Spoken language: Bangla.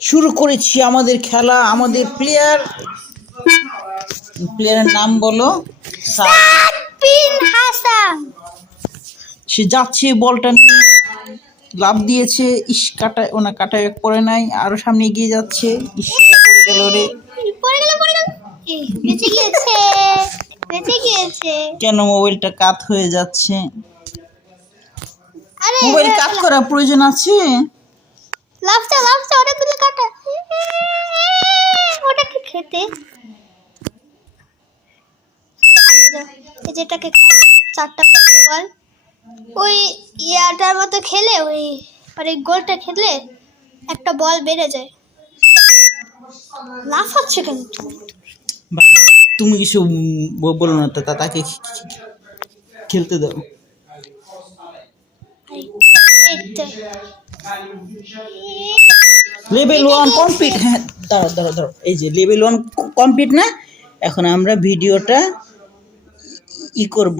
শুরু করেছি আমাদের খেলা আমাদের প্লেয়ার প্লেয়ারের নাম বলো। হাসান। সে যাচ্ছে বলটা নিয়ে লাভ দিয়েছে ইস কাটায় ওনা কাটায় পড়ে নাই আরও সামনে এগিয়ে যাচ্ছে। ইস পড়ে গেল রে। কেন মোবাইলটা কাত হয়ে যাচ্ছে? মোবাইল কাত করা প্রয়োজন আছে? লাফটা লাফটা অনেকগুলো কাটা ওটা কি খেতে। এই যেটাকে চারটা বলতে বল। ওই ইয়াটার মতো খেলে ওই আর এই গোলটা খেললে একটা বল বেড়ে যায়। লাফাচ্ছে কেন? তুমি? বাবা তুমি কিছু বলো না তা তাকে খেলতে দাও। লেভেল ওয়ান কমপ্লিট হ্যাঁ। দাঁড়ো ধরো ধরো এই যে লেভেল ওয়ান কমপ্লিট না? এখন আমরা ভিডিওটা ই করব।